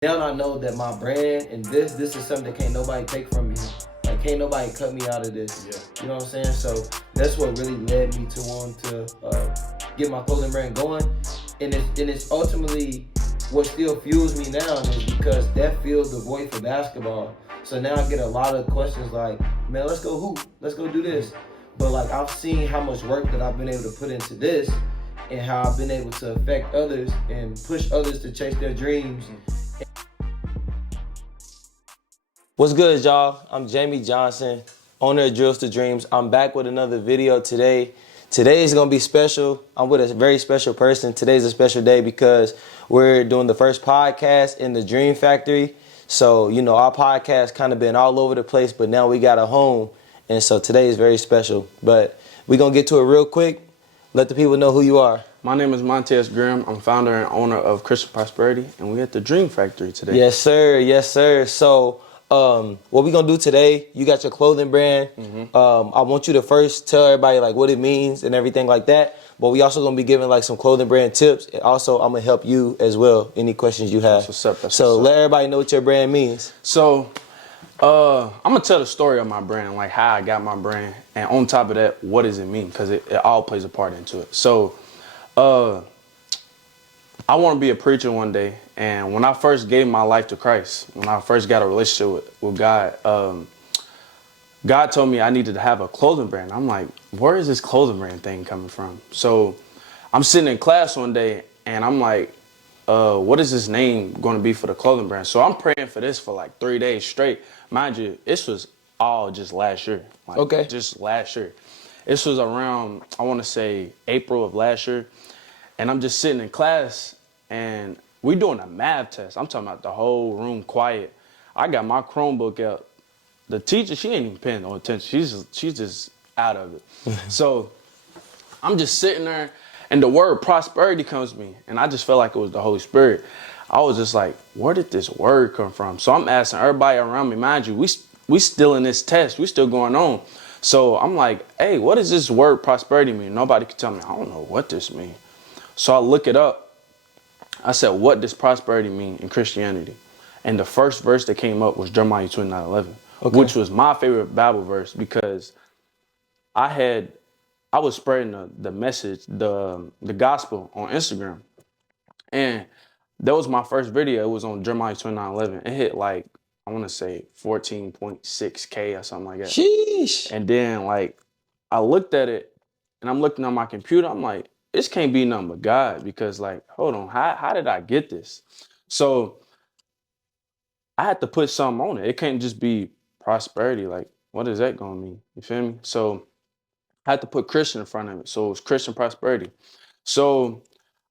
Now I know that my brand and this is something that can't nobody take from me. Like can't nobody cut me out of this. Yeah. You know what I'm saying? So that's what really led me to want to get my clothing brand going. And it's ultimately what still fuels me now is because that fuels the void for basketball. So now I get a lot of questions like, man, let's go hoop, let's go do this. But like I've seen how much work that I've been able to put into this and how I've been able to affect others and push others to chase their dreams. What's good, y'all? I'm Jamie Johnson, owner of drillstodreams. I'm back with another video today. Today is gonna be special. I'm with a very special person. Today's a special day because we're doing the first podcast in the Dream Factory. So, you know, our podcast kind of been all over the place, but now we got a home. And so today is very special. But we're gonna get to it real quick. Let the people know who you are. My name is Montez Grimm. I'm founder and owner of Christian Prosperity, and we're at the Dream Factory today. Yes, sir. Yes, sir. So, what we gonna do today? You got your clothing brand. I want you to first tell everybody like what it means and everything like that. But we also gonna be giving like some clothing brand tips. And also, I'm gonna help you as well. Any questions you have. That's what's up. So let everybody know what your brand means. So, I'm gonna tell the story of my brand, like how I got my brand, and on top of that, what does it mean? Because it all plays a part into it. So, I want to be a preacher one day, and when I first gave my life to Christ, when I first got a relationship with God, God told me I needed to have a clothing brand. I'm like, where is this clothing brand thing coming from? So I'm sitting in class one day, and I'm like, what is this name going to be for the clothing brand? So I'm praying for this for like 3 days straight. Mind you, this was all just last year. Like, okay. Just last year. This was around, I want to say, April of last year. And I'm just sitting in class, and we doing a math test. I'm talking about the whole room quiet. I got my Chromebook out. The teacher, she ain't even paying no attention. She's just out of it. So I'm just sitting there, and the word prosperity comes to me, and I just felt like it was the Holy Spirit. I was just like, where did this word come from? So I'm asking everybody around me. Mind you, we still in this test. We still going on. So I'm like, hey, what does this word prosperity mean? Nobody can tell me. I don't know what this means. So I look it up. I said, what does prosperity mean in Christianity? And the first verse that came up was Jeremiah 29:11, which was my favorite Bible verse because I was spreading the message, the gospel on Instagram. And that was my first video. It was on Jeremiah 29:11. It hit like, I want to say 14.6K or something like that. Sheesh. And then like, I looked at it and I'm looking on my computer. I'm like, this can't be nothing but God because like, hold on, how did I get this? So I had to put something on it. It can't just be prosperity. Like, what is that going to mean? You feel me? So I had to put Christian in front of it. So it's Christian prosperity. So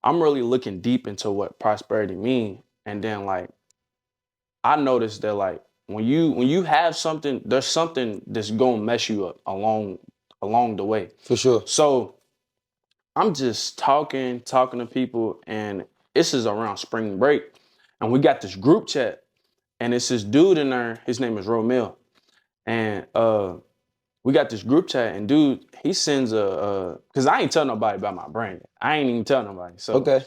I'm really looking deep into what prosperity means. And then like, I noticed that like, when you have something, there's something that's going to mess you up along the way. For sure. So I'm just talking to people, and this is around spring break. And we got this group chat, and it's this dude in there, his name is Romel. And we got this group chat, and dude, he sends because I ain't tell nobody about my brand. I ain't even tell nobody. So okay.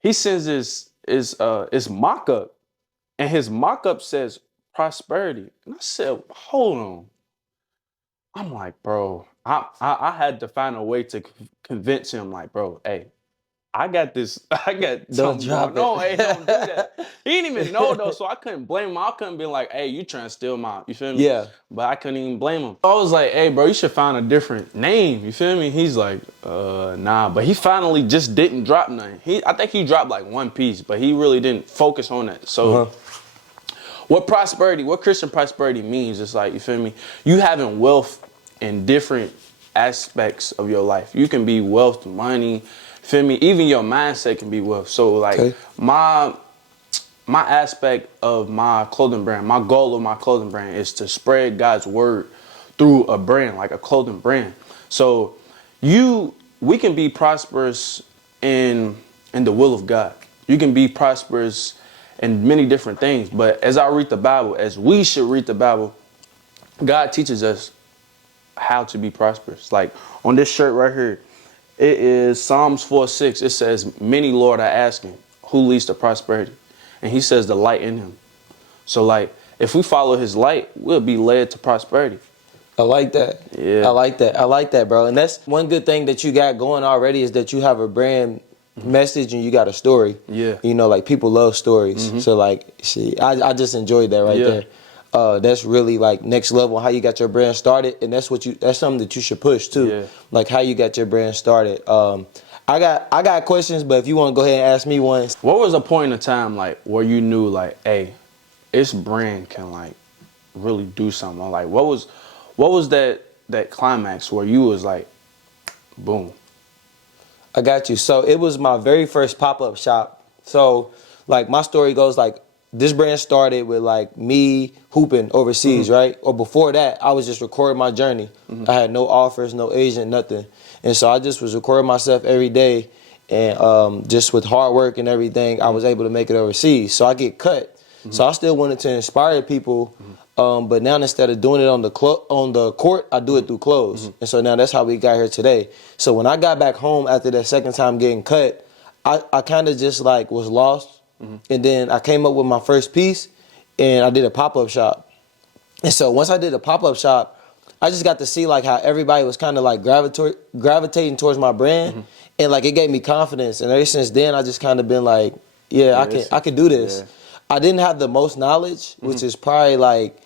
He sends this mock-up, and his mock-up says prosperity. And I said, hold on. I'm like, bro, I had to find a way to convince him, like, bro, hey, I got Don't drop no, it. hey, don't do that. He didn't even know though, so I couldn't blame him. I couldn't be like, hey, you trying to steal you feel me? Yeah. But I couldn't even blame him. I was like, hey, bro, you should find a different name, you feel me? He's like, nah, but he finally just didn't drop nothing. I think he dropped like one piece, but he really didn't focus on that. So what Christian prosperity means is like, you feel me? You having wealth in different aspects of your life. You can be wealth, money, feel me? Even your mindset can be wealth. So like my aspect of my clothing brand, my goal of my clothing brand is to spread God's word through a brand, like a clothing brand. So we can be prosperous in the will of God. You can be prosperous in many different things. But as I read the Bible, as we should read the Bible, God teaches us how to be prosperous. Like on this shirt right here, it is Psalms 4:6. It says, many, Lord, are asking, who leads to prosperity? and he says the light in him. So like, if we follow his light, we'll be led to prosperity. I like that. Yeah. I like that, bro. And that's one good thing that you got going already is that you have a brand message and you got a story. Yeah. You know, like people love stories. So like, see, I just enjoyed that right there. That's really like next level how you got your brand started, and that's something that you should push too. Yeah. Like how you got your brand started. I got questions, but if you want to go ahead and ask me one. What was a point in time like where you knew like, hey, this brand can like really do something? Like what was that climax where you was like, boom? I got you. So it was my very first pop-up shop. So like my story goes like this brand started with like me hooping overseas, right? Or before that, I was just recording my journey. I had no offers, no agent, nothing. And so I just was recording myself every day, and just with hard work and everything, I was able to make it overseas. So I get cut. So I still wanted to inspire people, but now instead of doing it on the court, I do it through clothes. And so now that's how we got here today. So when I got back home after that second time getting cut, I kind of just like was lost. And then I came up with my first piece, and I did a pop-up shop. And so once I did a pop-up shop, I just got to see like how everybody was kind of like gravitating towards my brand, and like it gave me confidence. And ever since then, I just kind of been like, yeah, I can do this. Yeah. I didn't have the most knowledge, which is probably like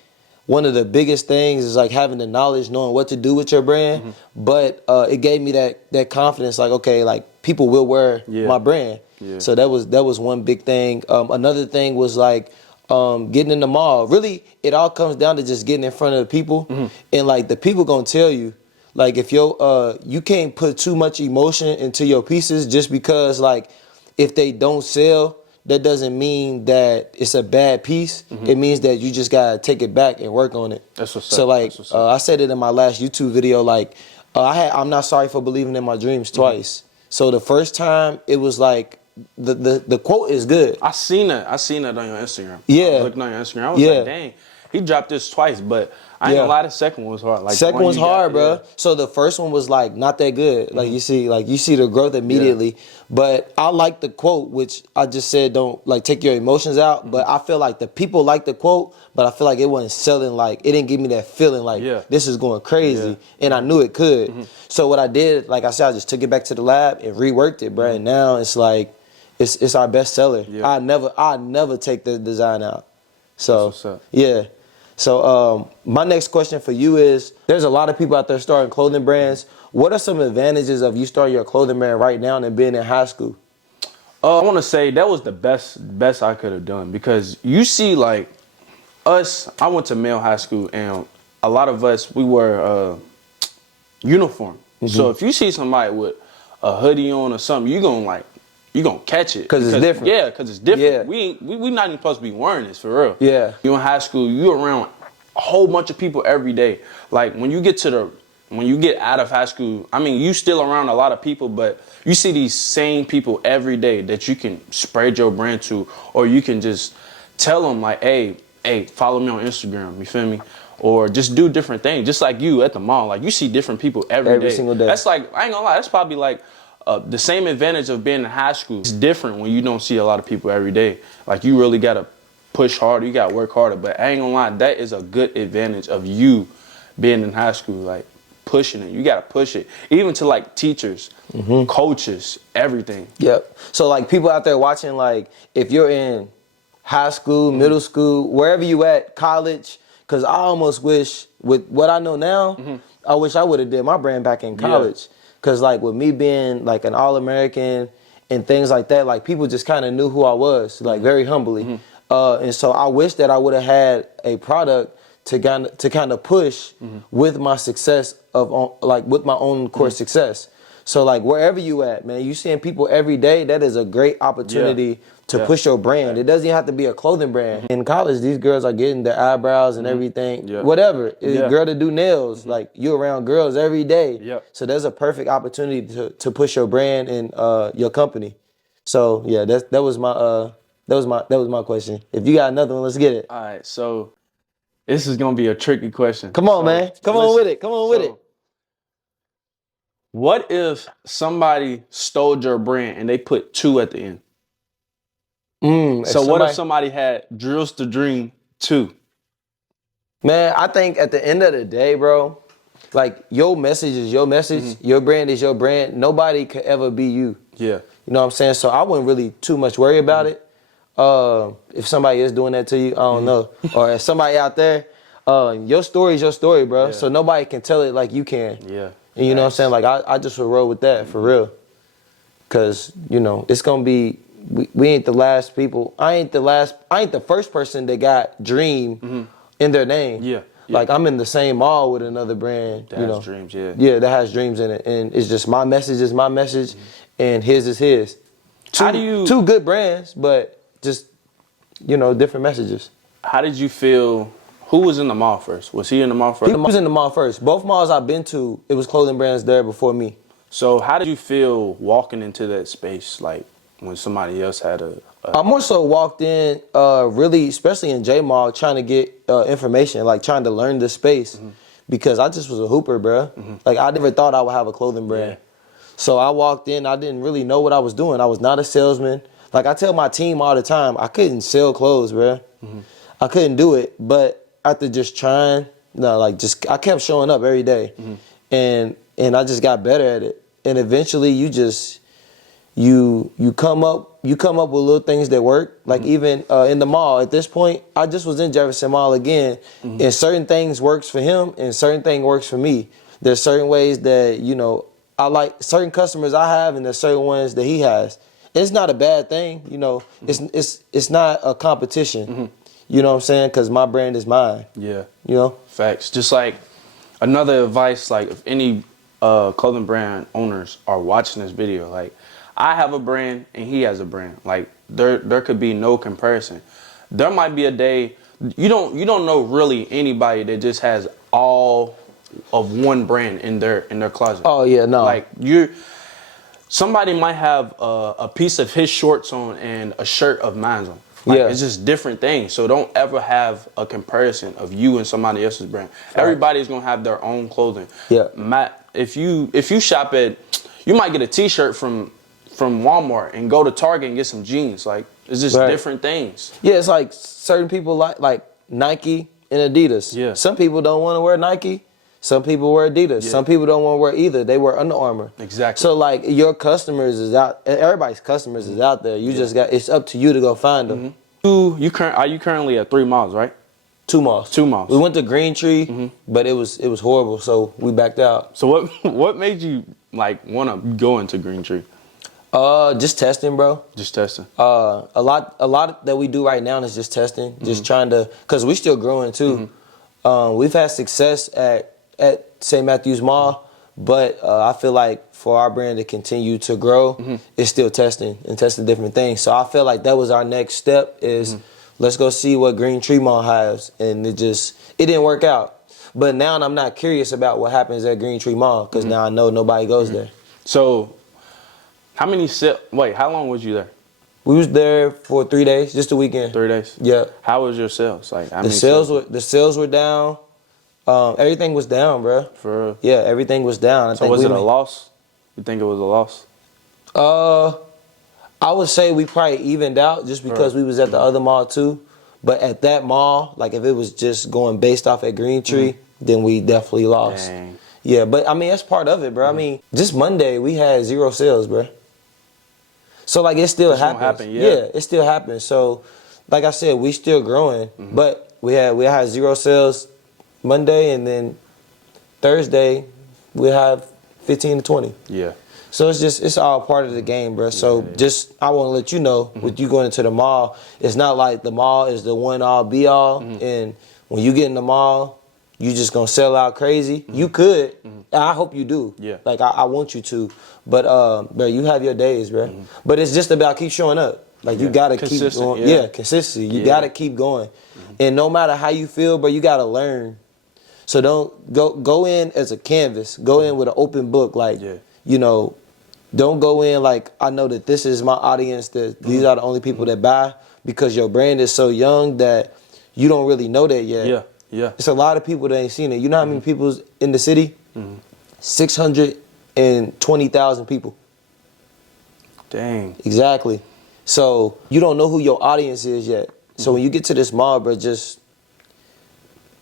one of the biggest things is like having the knowledge, knowing what to do with your brand. But it gave me that confidence, like, okay, like people will wear my brand. Yeah. So that was one big thing. Another thing was like getting in the mall. Really, it all comes down to just getting in front of the people, and like the people gonna tell you, like if you can't put too much emotion into your pieces just because like if they don't sell, that doesn't mean that it's a bad piece. It means that you just gotta take it back and work on it. That's what's so up. like I said it in my last YouTube video. Like I'm not sorry for believing in my dreams twice. So the first time it was like the quote is good. I seen that on your Instagram. Yeah. I was looking on your Instagram. I was like, dang, he dropped this twice, but I ain't gonna lie, the second one was hard. Like second one's hard, bro. So the first one was like not that good. Like you see the growth immediately. But I like the quote, which I just said don't like take your emotions out. But I feel like the people like the quote, but I feel like it wasn't selling. Like it didn't give me that feeling like this is going crazy, and I knew it could. So what I did, like I said, I just took it back to the lab and reworked it, bro. And now it's like it's our best seller. I never take the design out. So yeah. So my next question for you is, there's a lot of people out there starting clothing brands. What are some advantages of you starting your clothing brand right now than being in high school? I want to say that was the best I could have done, because you see like us, I went to male high school, and a lot of us, we wear uniform. So if you see somebody with a hoodie on or something, you gonna catch it. Because it's different. Yeah, because it's different. Yeah. We not even supposed to be wearing this, for real. Yeah. You in high school, you around a whole bunch of people every day. Like when you get out of high school, I mean, you still around a lot of people, but you see these same people every day that you can spread your brand to, or you can just tell them like, hey, follow me on Instagram, you feel me? Or just do different things, just like you at the mall. Like you see different people every day. Single day. That's like, I ain't gonna lie, that's probably like the same advantage of being in high school. It's different when you don't see a lot of people every day. Like you really gotta push harder, you gotta work harder. But I ain't gonna lie, that is a good advantage of you being in high school, like pushing it. You gotta push it, even to like teachers, coaches, everything. Yep. So like people out there watching, like if you're in high school, middle school, wherever you at, college, because I almost wish with what I know now, I wish I would have did my brand back in college. Because like with me being like an All-American and things like that, like people just kind of knew who I was, like very humbly. And so I wish that I would have had a product to kind of push with my success with my own core success. So like wherever you at, man, you seeing people every day, that is a great opportunity to push your brand. It doesn't even have to be a clothing brand. In college, these girls are getting their eyebrows and everything, whatever. It's a girl to do nails, like you're around girls every day. So there's a perfect opportunity to push your brand and your company. So yeah, that was my question. If you got another one, let's get it. All right, so this is gonna be a tricky question. Come on, man. Come on with it. Come on with it. What if somebody stole your brand and they put 2 at the end? So what if somebody had Drills to Dream 2? Man, I think at the end of the day, bro, like your message is your message, your brand is your brand. Nobody could ever be you. Yeah. You know what I'm saying? So I wouldn't really too much worry about it. If somebody is doing that to you, I don't know. Or if somebody out there, your story is your story, bro. Yeah. So nobody can tell it like you can. Yeah. And you know what I'm saying? Like I just would roll with that for real. Cause, you know, it's gonna be we ain't the last people. I ain't the first person that got Dream in their name. Yeah. Like I'm in the same mall with another brand. That you know. has dreams, yeah. Yeah, that has dreams in it. And it's just my message is my message and his is his. Two good brands, but just, you know, different messages. How did you feel? Who was in the mall first? Was he in the mall first? He was in the mall first. Both malls I've been to, it was clothing brands there before me. So how did you feel walking into that space, like when somebody else had I more so walked in, really, especially in J Mall, trying to get information, like trying to learn the space, because I just was a hooper, bro. Like I never thought I would have a clothing brand. Yeah. So I walked in, I didn't really know what I was doing. I was not a salesman. Like I tell my team all the time, I couldn't sell clothes, bro. I couldn't do it. But after just trying, I kept showing up every day, and I just got better at it. And eventually, you come up with little things that work. Like even in the mall at this point, I just was in Jefferson Mall again, and certain things works for him, and certain thing works for me. There's certain ways that, you know, I like certain customers I have, and there's certain ones that he has. It's not a bad thing, you know. It's not a competition. You know what I'm saying? Because my brand is mine. Yeah. You know? Facts. Just like another advice, like if any clothing brand owners are watching this video, like I have a brand and he has a brand. Like there could be no comparison. There might be a day you don't know really anybody that just has all of one brand in their closet. Oh yeah, no. Like somebody might have a piece of his shorts on and a shirt of mine's on. Like, it's just different things. So don't ever have a comparison of you and somebody else's brand. Right. Everybody's gonna have their own clothing. Yeah. If you shop at, you might get a T-shirt from Walmart and go to Target and get some jeans. Like it's just different things. Yeah, it's like certain people like Nike and Adidas. Yeah. Some people don't want to wear Nike. Some people wear Adidas. Yeah. Some people don't want to wear either. They wear Under Armour. Exactly. So like your customers is out. Everybody's customers is out there. You just got. It's up to you to go find them. Are you currently at 3 malls, right? 2 malls. 2 malls. We went to Green Tree, but it was horrible. So we backed out. So what made you like want to go into Green Tree? Just testing, bro. Just testing. A lot that we do right now is just testing. Just trying to, cause we still growing too. We've had success at St. Matthews Mall, but I feel like for our brand to continue to grow, it's still testing and testing different things. So I feel like that was our next step is let's go see what Green Tree Mall has. And it didn't work out. But now I'm not curious about what happens at Green Tree Mall because now I know nobody goes there. So how long was you there? We was there for 3 days, just a weekend. 3 days? Yeah. How was your sales? Like the sales were down. Everything was down, bro. For real? Yeah, everything was down. So was it a loss? You think it was a loss? I would say we probably evened out just because we was at the other mall too. But at that mall, like if it was just going based off at Green Tree, then we definitely lost. Dang. Yeah, but I mean that's part of it, bro. I mean, just Monday we had 0 sales, bro. So like it still happens. Yeah, it still happens. So like I said, we still growing, but we had 0 sales Monday, and then Thursday we have 15 to 20. Yeah. So it's all part of the game, bro. So I want to let you know, with you going into the mall, it's not like the mall is the one all be all, and when you get in the mall, you just gonna sell out crazy. You could, and I hope you do. Yeah. Like I want you to, but bro, you have your days, bro. But it's just about keep showing up. Like you gotta keep going. Yeah, consistency. You gotta keep going, and no matter how you feel, bro, you gotta learn. So don't go in as a canvas. Go in with an open book. Like you know, don't go in like I know that this is my audience. That these are the only people that buy, because your brand is so young that you don't really know that yet. Yeah. Yeah. It's a lot of people that ain't seen it. You know how many people's in the city? 620,000 people. Dang. Exactly. So you don't know who your audience is yet. So when you get to this mall, bro, just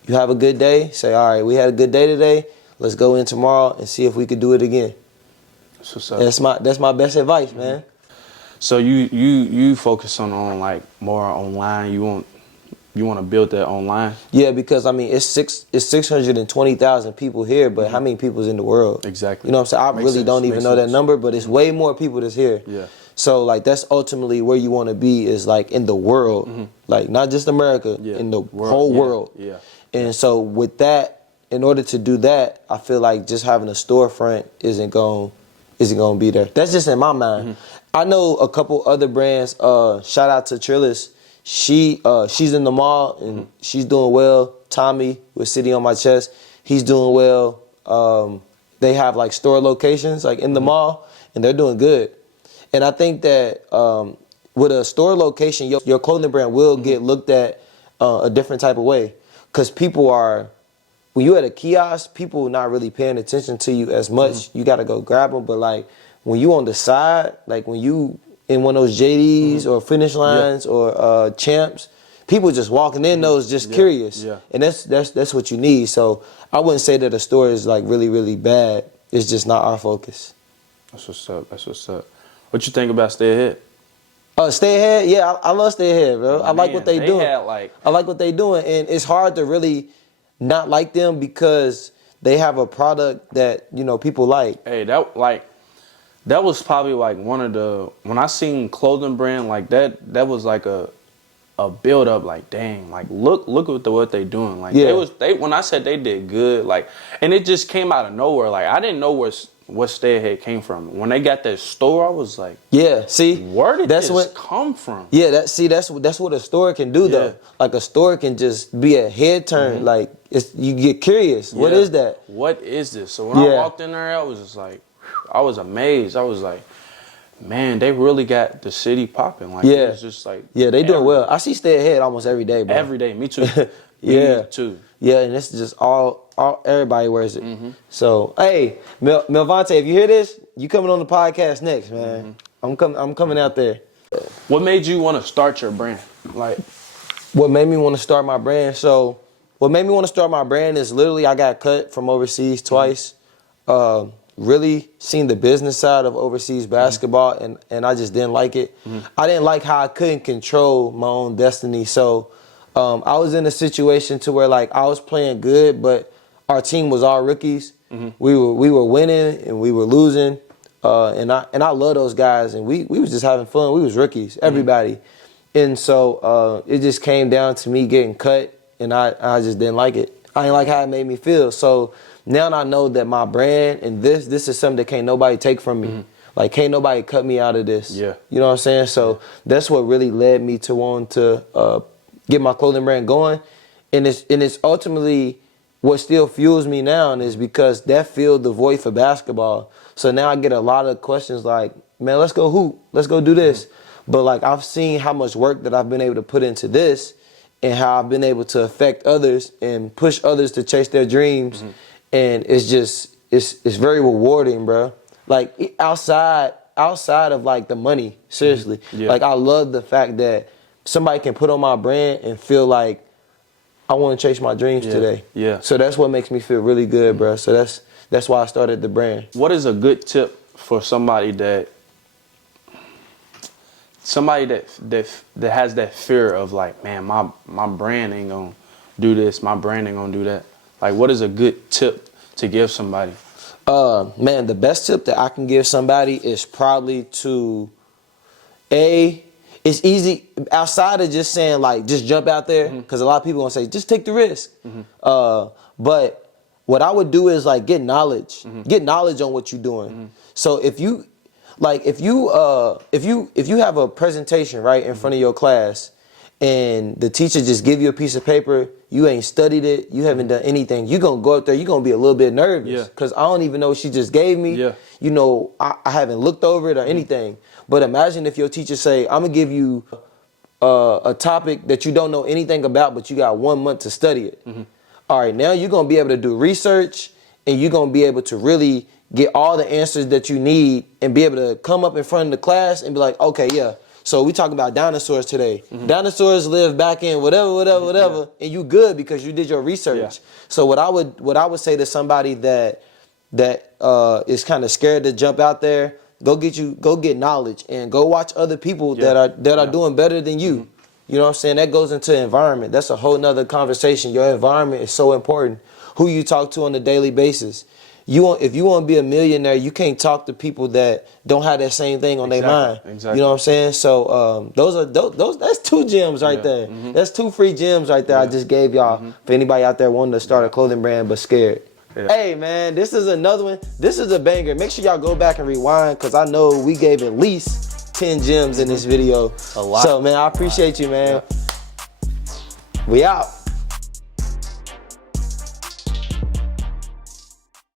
you have a good day. Say, all right, we had a good day today. Let's go in tomorrow and see if we could do it again. That's what's up. That's my best advice, man. So you focus on like more online. You want to build that online. Yeah, because I mean it's 620,000 people here, but how many people's in the world? Exactly. You know what I'm saying? I really don't even know that number, but it's way more people that's here. Yeah. So like that's ultimately where you want to be, is like in the world, like not just America, in the whole world. Yeah. And so with that, in order to do that, I feel like just having a storefront isn't going to be there. That's just in my mind. I know a couple other brands. Shout out to Trillis. She's in the mall and she's doing well. Tommy with City on My Chest, he's doing well. They have like store locations like in the mall, and they're doing good. And I think that with a store location, your clothing brand will get looked at a different type of way, because when you at a kiosk, people not really paying attention to you as much. You got to go grab them, but like when you on the side, like when you in one of those JDs or Finish Lines or Champs, people just walking in those just curious. Yeah. And that's what you need. So I wouldn't say that a store is like really, really bad. It's just not our focus. That's what's up. That's what's up. What you think about Stay Ahead? Stay Ahead, yeah, I love Stay Ahead, bro. I like what they doing. I like what they doing, and it's hard to really not like them because they have a product that, you know, people like. Hey, that was probably like one of the, when I seen clothing brand like that, that was like a build up, like dang, like look at what they doing. Like they when I said they did good, like, and it just came out of nowhere. Like I didn't know what Stay Ahead came from. When they got that store, I was like, yeah, see, where did this come from? Yeah, that's what a store can do though. Like a store can just be a head turn. Like you get curious. What is that? What is this? So when I walked in there, I was just like, I was amazed. I was like, man, they really got the city popping. Like, it's just like, they doing well. I see Stay Ahead almost every day, bro. Every day, me too. Me too. Yeah, and it's just all everybody wears it. So, hey, Melvante, if you hear this, you coming on the podcast next, man. I'm coming out there. What made you want to start your brand? Like, what made me want to start my brand? So, what made me want to start my brand is literally I got cut from overseas twice. Really seen the business side of overseas basketball, and I just didn't like it. I didn't like how I couldn't control my own destiny. So I was in a situation to where like I was playing good, but our team was all rookies. We were winning and we were losing, and I love those guys, and we was just having fun. We was rookies, everybody, and so it just came down to me getting cut, and I just didn't like it. I didn't like how it made me feel. So now I know that my brand and this is something that can't nobody take from me. Like can't nobody cut me out of this. Yeah. You know what I'm saying? So that's what really led me to want to get my clothing brand going. And it's ultimately what still fuels me now, and is because that filled the void for basketball. So now I get a lot of questions like, man, let's go hoop. Let's go do this. But like I've seen how much work that I've been able to put into this, and how I've been able to affect others and push others to chase their dreams. And it's just, it's very rewarding, bro. Like outside of like the money, seriously. Like I love the fact that somebody can put on my brand and feel like I want to chase my dreams today. Yeah. So that's what makes me feel really good, bro. So that's why I started the brand. What is a good tip for somebody that has that fear of like, man, my brand ain't gonna do this, my brand ain't gonna do that? Like, what is a good tip to give somebody? Man, the best tip that I can give somebody is probably to, it's easy, outside of just saying like, just jump out there, because a lot of people gonna say, just take the risk. But what I would do is like get knowledge on what you're doing. So if you have a presentation right in front of your class, and the teacher just give you a piece of paper, you ain't studied it, you haven't done anything, you're going to go up there, you're going to be a little bit nervous, because I don't even know what she just gave me. You know, I haven't looked over it or anything. But imagine if your teacher say, I'm going to give you a topic that you don't know anything about, but you got 1 month to study it. All right, now you're going to be able to do research, and you're going to be able to really get all the answers that you need and be able to come up in front of the class and be like, okay, So we talking about dinosaurs today. Dinosaurs live back in whatever, and you good because you did your research. Yeah. So what I would say to somebody that is kind of scared to jump out there, go get knowledge and go watch other people that are doing better than you. You know what I'm saying? That goes into environment. That's a whole nother conversation. Your environment is so important. Who you talk to on a daily basis. If you want to be a millionaire, you can't talk to people that don't have that same thing on their mind. Exactly. You know what I'm saying? So that's 2 gems right there. That's 2 free gems right there I just gave y'all for anybody out there wanting to start a clothing brand but scared. Yeah. Hey man, this is another one. This is a banger. Make sure y'all go back and rewind because I know we gave at least 10 gems in this video. A lot. So man, I appreciate you, man. Yeah. We out.